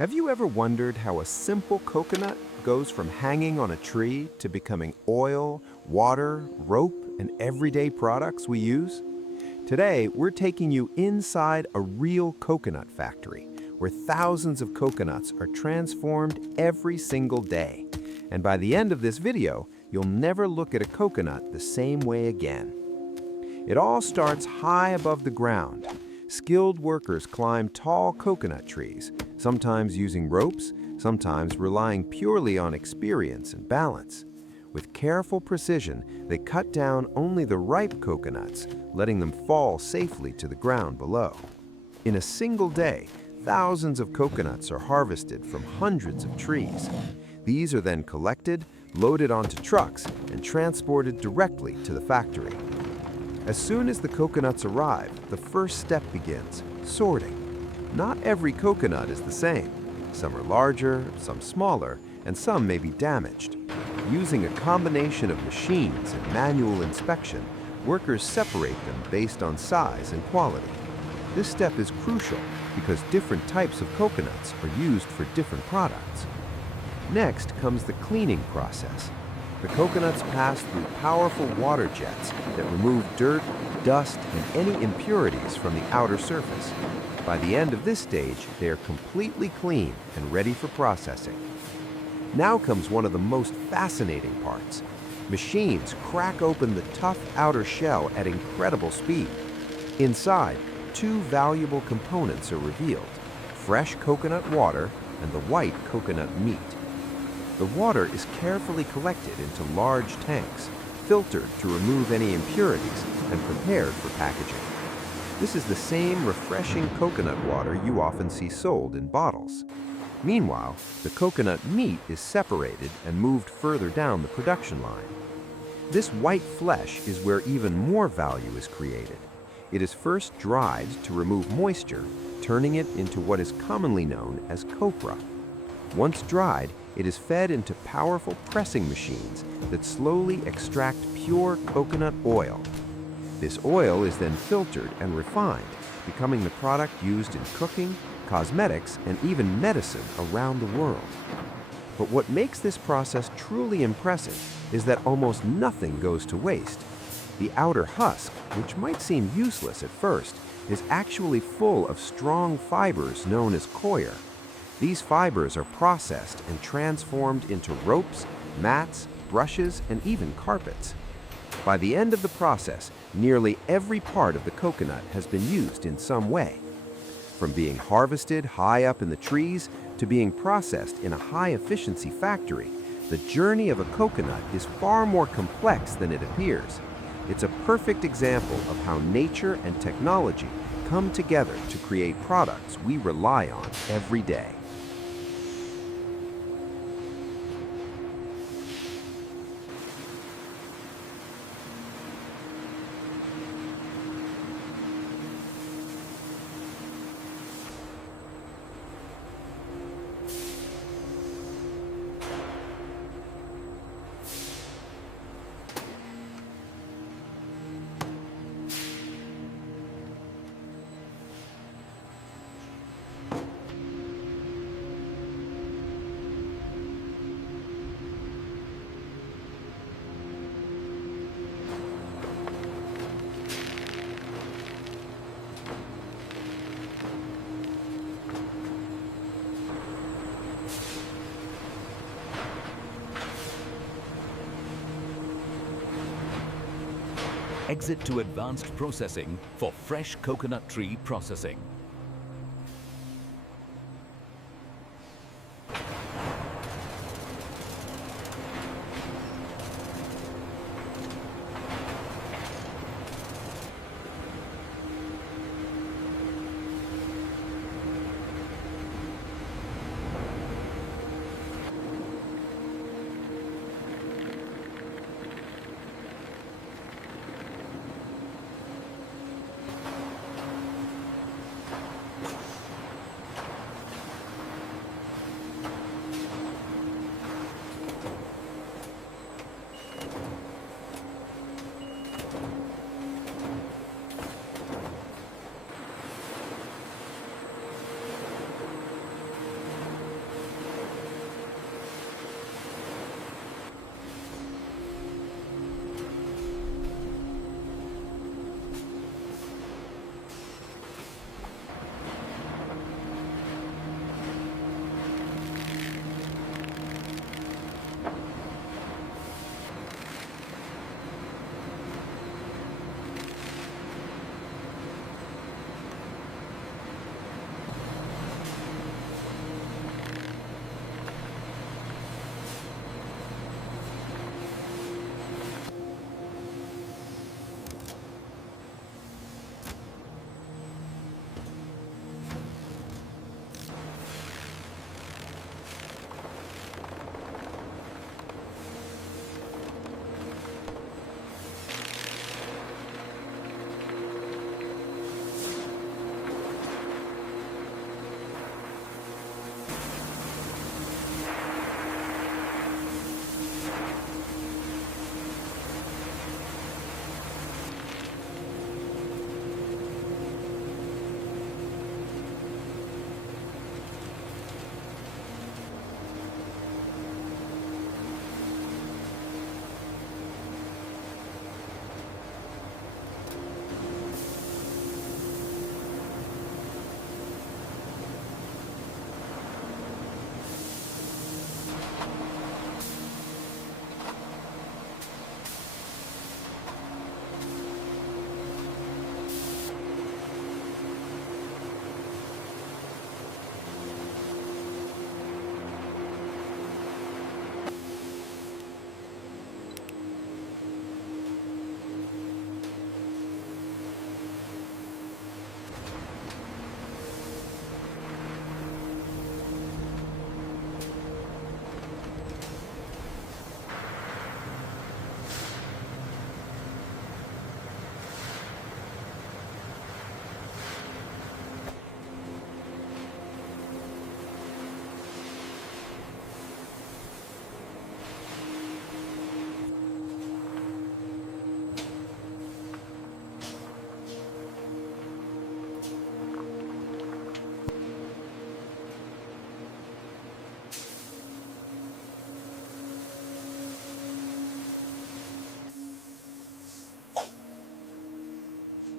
Have you ever wondered how a simple coconut goes from hanging on a tree to becoming oil, water, rope, and everyday products we use? Today, we're taking you inside a real coconut factory where thousands of coconuts are transformed every single day. And by the end of this video, you'll never look at a coconut the same way again. It all starts high above the ground. Skilled workers climb tall coconut trees, sometimes using ropes, sometimes relying purely on experience and balance. With careful precision, they cut down only the ripe coconuts, letting them fall safely to the ground below. In a single day, thousands of coconuts are harvested from hundreds of trees. These are then collected, loaded onto trucks, and transported directly to the factory. As soon as the coconuts arrive, the first step begins, sorting. Not every coconut is the same. Some are larger, some smaller, and some may be damaged. Using a combination of machines and manual inspection, workers separate them based on size and quality. This step is crucial because different types of coconuts are used for different products. Next comes the cleaning process. The coconuts pass through powerful water jets that remove dirt, dust, and any impurities from the outer surface. By the end of this stage, they are completely clean and ready for processing. Now comes one of the most fascinating parts. Machines crack open the tough outer shell at incredible speed. Inside, two valuable components are revealed: fresh coconut water and the white coconut meat. The water is carefully collected into large tanks, filtered to remove any impurities, and prepared for packaging. This is the same refreshing coconut water you often see sold in bottles. Meanwhile, the coconut meat is separated and moved further down the production line. This white flesh is where even more value is created. It is first dried to remove moisture, turning it into what is commonly known as copra. Once dried, it is fed into powerful pressing machines that slowly extract pure coconut oil. This oil is then filtered and refined, becoming the product used in cooking, cosmetics, and even medicine around the world. But what makes this process truly impressive is that almost nothing goes to waste. The outer husk, which might seem useless at first, is actually full of strong fibers known as coir. These fibers are processed and transformed into ropes, mats, brushes, and even carpets. By the end of the process, nearly every part of the coconut has been used in some way. From being harvested high up in the trees to being processed in a high-efficiency factory, the journey of a coconut is far more complex than it appears. It's a perfect example of how nature and technology come together to create products we rely on every day. Exit to advanced processing for fresh coconut tree processing.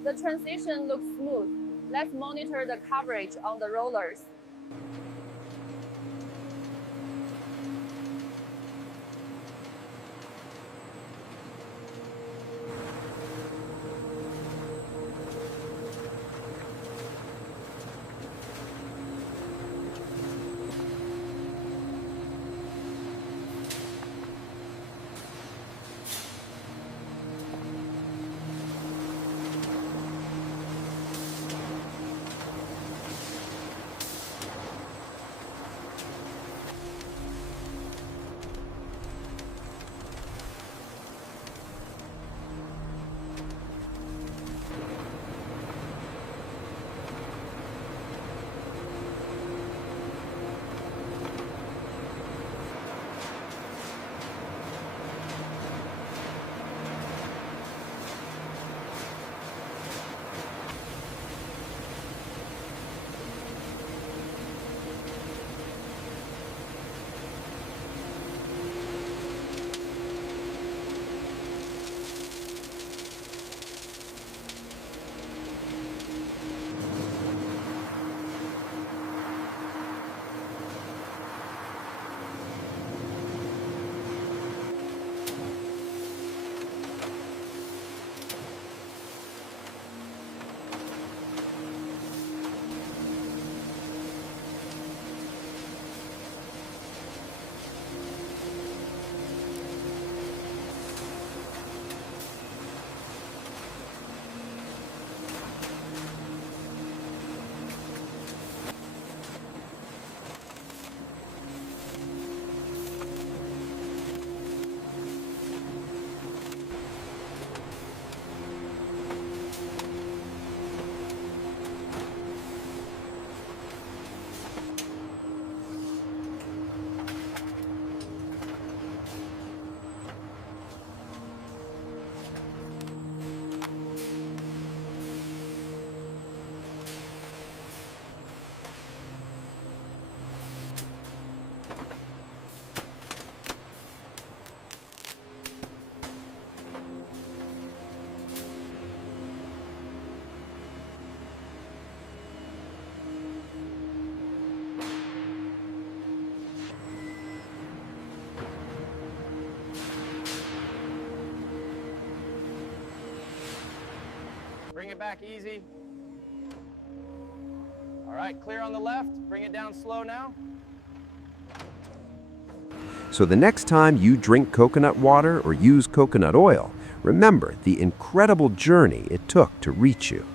The transition looks smooth. Let's monitor the coverage on the rollers. Bring it back easy. All right, clear on the left. Bring it down slow now. So the next time you drink coconut water or use coconut oil, remember the incredible journey it took to reach you.